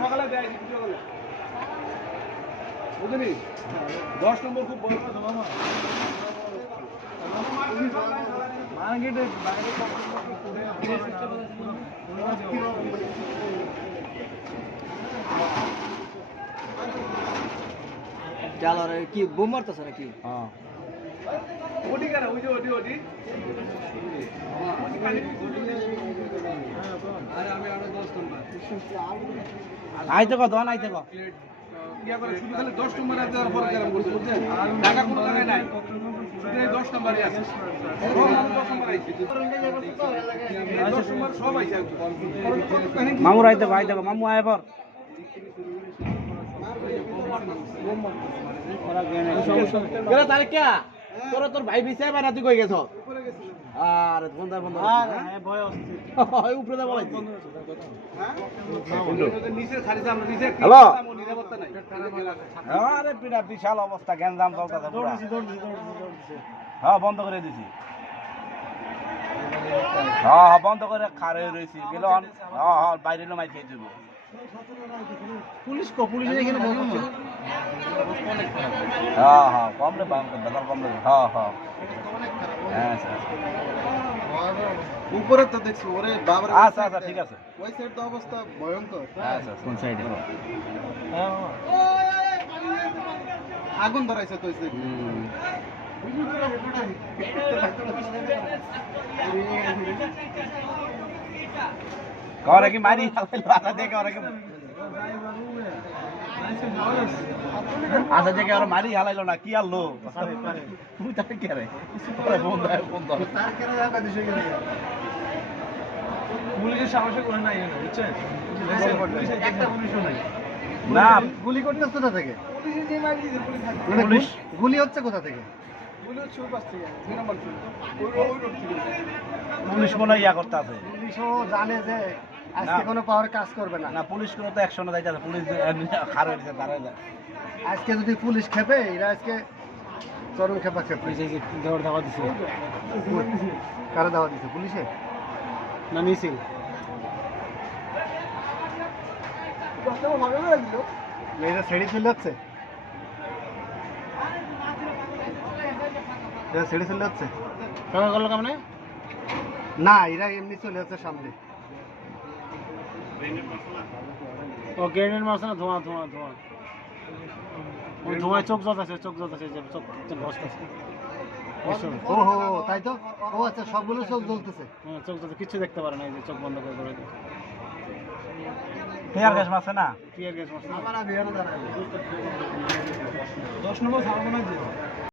সকালে দেয় বুঝলি? দশ নম্বর খুব বড় চাল কি বোম মারতেছে নাকি? হ্যাঁ। ওটি কেন ওই যে ওটি ওটি আইতে কত আইতে কত ইয়া করে শুধু খালি দশ নম্বর আছে আর পরে কেন বলছে বুঝছেন টাকা কোনো জায়গায় নাই। দশ নম্বরই আছে সব মানুষ দশ নম্বর আইছে এই দশ নম্বর সব আইছে মামুর আইতে কো আইতে মামু আয় পর তারে কে তোর তোর ভাই বিছে বা নাতি কই গেছ? আর ভয় অস্থির উপরে দা বলাই নিচে খালি আমরা নিচে হ্যালো। নিরাপত্তা নাই। আরে পিরা বিশাল অবস্থা গ্যাঞ্জাম চলতেছে হ্যাঁ বন্ধ করে দিছি। হ্যাঁ হ্যাঁ বন্ধ করে খারে রয়েছি। গেল হ্যাঁ হ্যাঁ বাইরে মাই খেয়ে দেবো। পুলিশ কো পুলিশ এখানে হ্যাঁ হ্যাঁ কম রে বাম কম রে হ্যাঁ হ্যাঁ হ্যাঁ। উপরে তো দেখছি ওরে বাবার আচ্ছা আচ্ছা ঠিক আছে। ওই সাইড তো অবস্থা ভয়ঙ্কর। আচ্ছা কোন সাইডে আগুন ধরাইছে তো এ। করে কি মারি? আচ্ছা দেখে ওরা কি আচ্ছা দেখে ওরা মারি হালাইলো না কি আনলো? তুই তাকে কে রে? বন্ধ বন্ধ পুলিশের সাহসে করে নাই বুঝছেন? একটা পুলিশও নাই। না। গুলি করতে কোথা থেকে? পুলিশে যে মারি দিয়েছে পুলিশ থাকে মানে পুলিশ? গুলি হচ্ছে কোথা থেকে? পুলিশ হচ্ছে ওই থেকে দুই নম্বর ছিল ওই ওই রোড থেকে পুলিশ মনে ইয়া করতে আছে। পুলিশও জানে যে আজকে কোনো পাওয়ার কাজ করবে না। না পুলিশ কোনো তো একশো না যাইতে পুলিশ খার হয়েছে তারা আজকে যদি পুলিশ খেপে এরা আজকে চরম খেপা খেপে। দৌড় ধাওয়া দিছে। কারা দাওয়া দিছে পুলিশে? না মিছিল। মেয়েরা ছেড়ে চলে যাচ্ছে এরা ছেড়ে চলে যাচ্ছে কেমন করল কেমনে? না এরা এমনি চলে যাচ্ছে সামনে। ও গ্রেনেড মারছে না ধোঁয়া ধোঁয়া ধোঁয়া। ওই ধোঁয়ায় চোখ জ্বলতেছে চোখ জ্বলতেছে যে চোখ বসতেছে ও হো তাই তো? ও আচ্ছা সবগুলো চোখ জ্বলতেছে। হ্যাঁ, চোখ জ্বলতে কিছু দেখতে পারে না এই যে চোখ বন্ধ করে করে। টিয়ার গ্যাস মারছে না? টিয়ার গ্যাস মারছে না। আমার বিয়ানো দাঁড়ায় দশ নম্বর সামনে